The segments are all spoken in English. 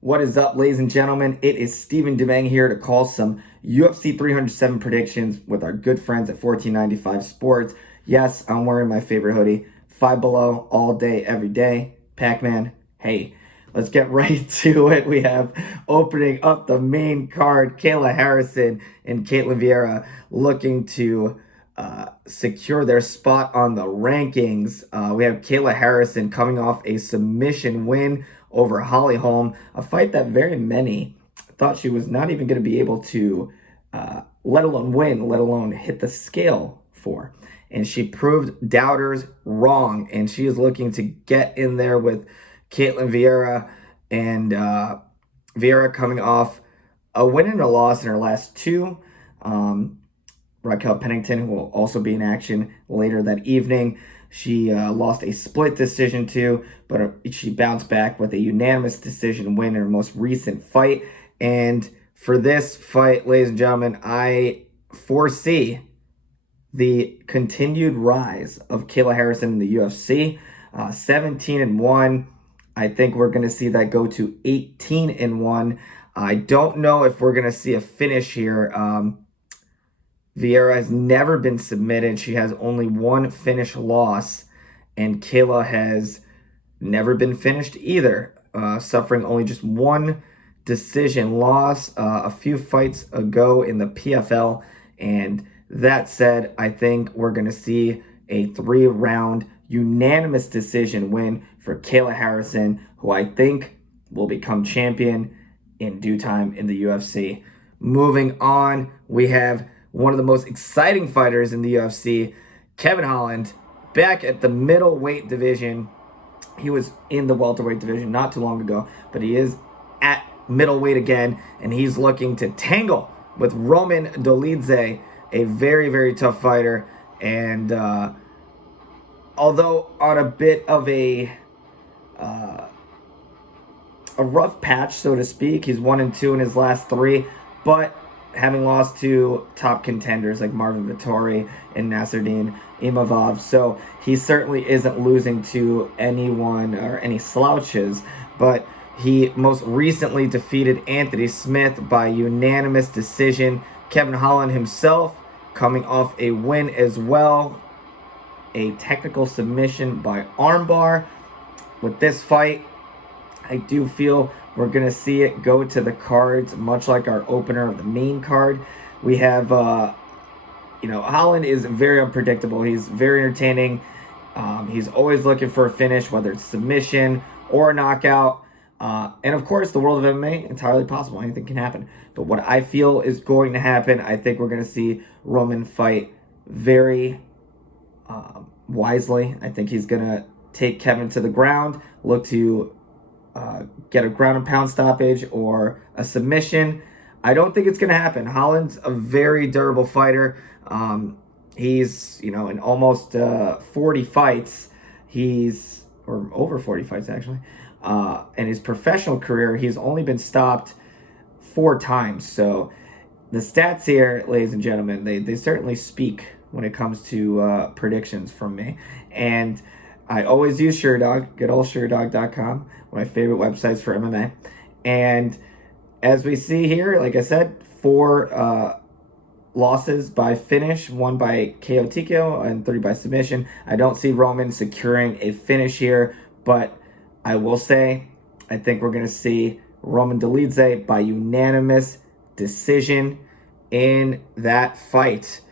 What is up, ladies and gentlemen? It is Steven Dumeng here to call some UFC 307 predictions with our good friends at 1495 Sports. Yes, I'm wearing my favorite hoodie, Five Below, all day, every day. Pac-Man, hey, let's get right to it. We have opening up the main card, Kayla Harrison and Caitlin Vieira looking to secure their spot on the rankings. We have Kayla Harrison coming off a submission win over Holly Holm, a fight that very many thought she was not even going to be able to, let alone win, let alone hit the scale for. And she proved doubters wrong, and she is looking to get in there with Caitlin Vieira, and Vieira coming off a win and a loss in her last two. Raquel Pennington, who will also be in action later that evening. She lost a split decision too, but she bounced back with a unanimous decision win in her most recent fight. And for this fight, ladies and gentlemen, I foresee the continued rise of Kayla Harrison in the UFC. 17-1. I think we're going to see that go to 18-1. I don't know if we're going to see a finish here. Vieira has never been submitted. She has only one finish loss, and Kayla has never been finished either, suffering only just one decision loss a few fights ago in the PFL. And that said, I think we're going to see a 3-round unanimous decision win for Kayla Harrison, who I think will become champion in due time in the UFC. Moving on, we have one of the most exciting fighters in the UFC, Kevin Holland, back at the middleweight division. He was in the welterweight division not too long ago, but he is at middleweight again, and he's looking to tangle with Roman Dolidze, a very, very tough fighter. And although on a bit of a rough patch, so to speak, he's 1-2 in his last 3, but having lost to top contenders like Marvin Vettori and Nasruddin Imavov. So he certainly isn't losing to anyone or any slouches, but he most recently defeated Anthony Smith by unanimous decision. Kevin Holland himself coming off a win as well, a technical submission by armbar. With this fight, I do feel we're going to see it go to the cards, much like our opener of the main card. We have, Holland is very unpredictable. He's very entertaining. He's always looking for a finish, whether it's submission or a knockout. And of course, the world of MMA, entirely possible. Anything can happen. But what I feel is going to happen, I think we're going to see Roman fight very wisely. I think he's going to take Kevin to the ground, look to get a ground and pound stoppage or a submission. I don't think it's going to happen. Holland's a very durable fighter. He's, in almost 40 fights. Or over 40 fights, actually. In his professional career, he's only been stopped 4 times. So the stats here, ladies and gentlemen, they certainly speak when it comes to predictions from me. And I always use SureDog, good old SureDog.com, one of my favorite websites for MMA. And as we see here, like I said, 4 losses by finish, 1 by KO TKO, and 3 by submission. I don't see Roman securing a finish here, but I will say I think we're going to see Roman Dolidze by unanimous decision in that fight.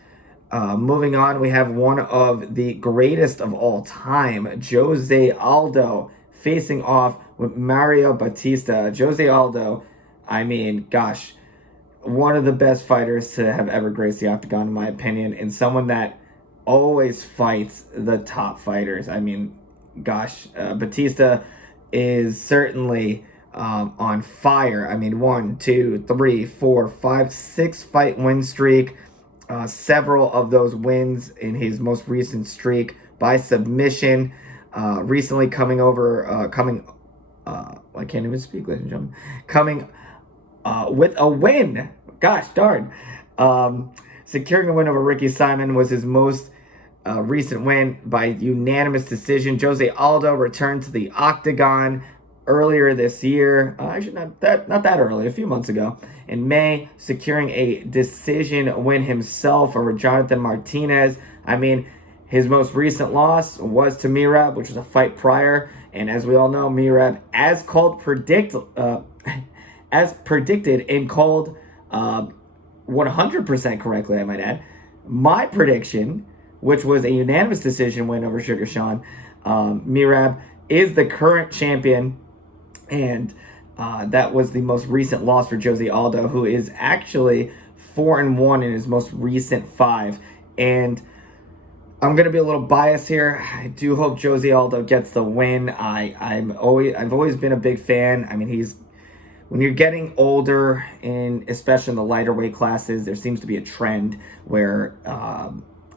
Moving on, we have one of the greatest of all time, Jose Aldo, facing off with Mario Bautista. Jose Aldo, I mean, gosh, one of the best fighters to have ever graced the octagon, in my opinion, and someone that always fights the top fighters. I mean, gosh, Bautista is certainly on fire. I mean, 1, 2, 3, 4, 5, 6 fight win streak. Several of those wins in his most recent streak by submission. Recently I can't even speak, ladies and gentlemen. Coming with a win. Gosh darn. Securing a win over Ricky Simon was his most recent win by unanimous decision. Jose Aldo returned to the octagon earlier this year, actually not that early, a few months ago, in May, securing a decision win himself over Jonathan Martinez. I mean, his most recent loss was to Merab, which was a fight prior, and as we all know, Merab, as predicted and called 100% correctly, I might add, my prediction, which was a unanimous decision win over Sugar Sean. Merab is the current champion, and that was the most recent loss for Jose Aldo, who is actually 4-1 in his most recent 5. And I'm gonna be a little biased here. I do hope Jose Aldo gets the win. I've always been a big fan. I mean, when you're getting older, especially in the lighter weight classes, there seems to be a trend where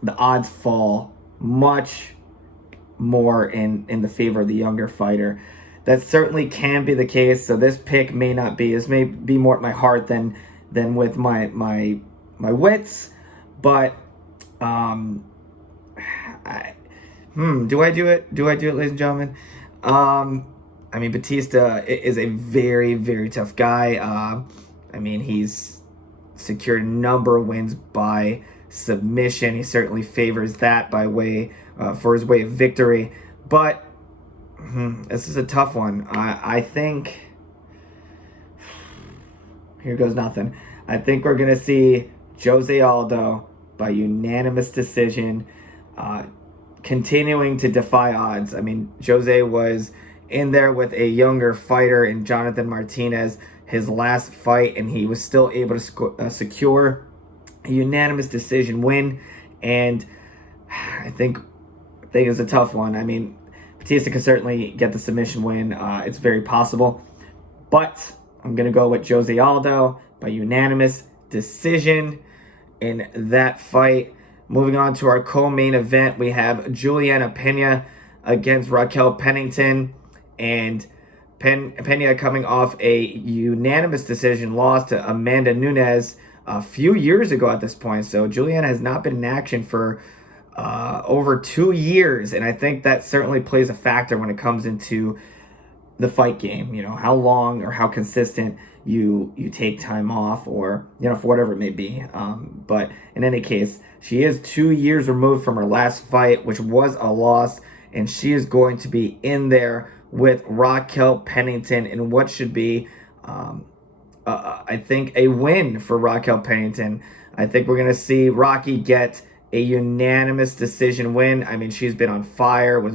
the odds fall much more in the favor of the younger fighter. That certainly can be the case. So this pick may not be. This may be more at my heart than with my wits. But do I do it? Do I do it, ladies and gentlemen? I mean, Bautista is a very, very tough guy. I mean, he's secured a number of wins by submission. He certainly favors that for his way of victory. But this is a tough one. I think here goes nothing. I think we're gonna see Jose Aldo by unanimous decision, continuing to defy odds. I mean, Jose was in there with a younger fighter in Jonathan Martinez, his last fight, and he was still able to secure a unanimous decision win. And I think it's a tough one. I mean, Bautista could certainly get the submission win. It's very possible. But I'm going to go with Jose Aldo by unanimous decision in that fight. Moving on to our co-main event, we have Juliana Pena against Raquel Pennington. And Pena coming off a unanimous decision loss to Amanda Nunes a few years ago at this point. So Juliana has not been in action for over 2 years, and I think that certainly plays a factor when it comes into the fight game. You know, how long or how consistent you take time off, or for whatever it may be. But in any case, she is 2 years removed from her last fight, which was a loss, and she is going to be in there with Raquel Pennington in what should be, I think, a win for Raquel Pennington. I think we're going to see Rocky get a unanimous decision win. I mean, she's been on fire with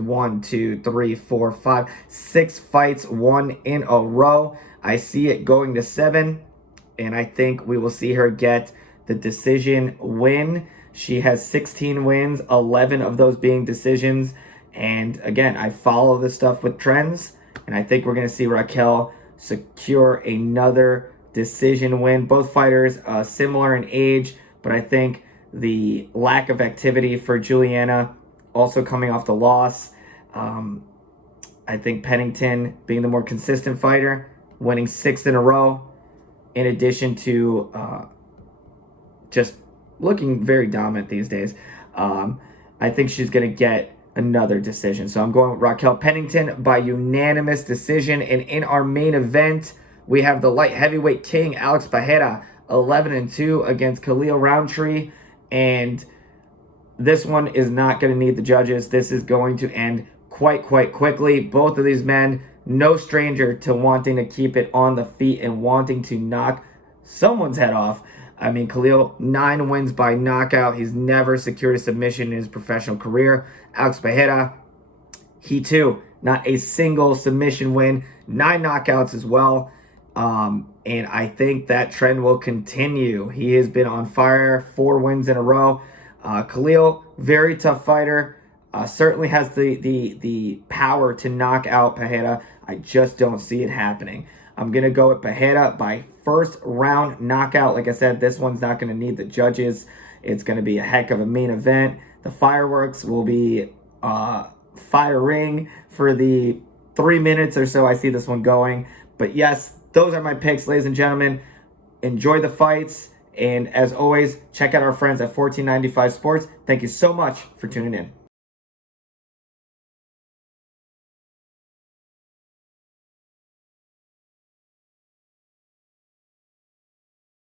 6 fights won in a row. I see it going to 7, and I think we will see her get the decision win. She has 16 wins, 11 of those being decisions. And again, I follow this stuff with trends, and I think we're going to see Raquel secure another decision win. Both fighters similar in age, but I think the lack of activity for Juliana, also coming off the loss. I think Pennington being the more consistent fighter, winning 6 in a row, in addition to just looking very dominant these days. I think she's going to get another decision. So I'm going with Raquel Pennington by unanimous decision. And in our main event, we have the light heavyweight king, Alex Pereira, 11-2 against Khalil Rountree. And this one is not going to need the judges. This is going to end quite quickly. Both of these men, no stranger to wanting to keep it on the feet and wanting to knock someone's head off. I mean, Khalil, 9 wins by knockout. He's never secured a submission in his professional career. Alex Pereira, he too, not a single submission win, 9 knockouts as well. And I think that trend will continue. He has been on fire, 4 wins in a row. Khalil, very tough fighter. Certainly has the power to knock out Pereira. I just don't see it happening. I'm going to go with Pereira by first round knockout. Like I said, this one's not going to need the judges. It's going to be a heck of a main event. The fireworks will be firing for the 3 minutes or so I see this one going. But yes, those are my picks, ladies and gentlemen. Enjoy the fights. And as always, check out our friends at 1495 Sports. Thank you so much for tuning in.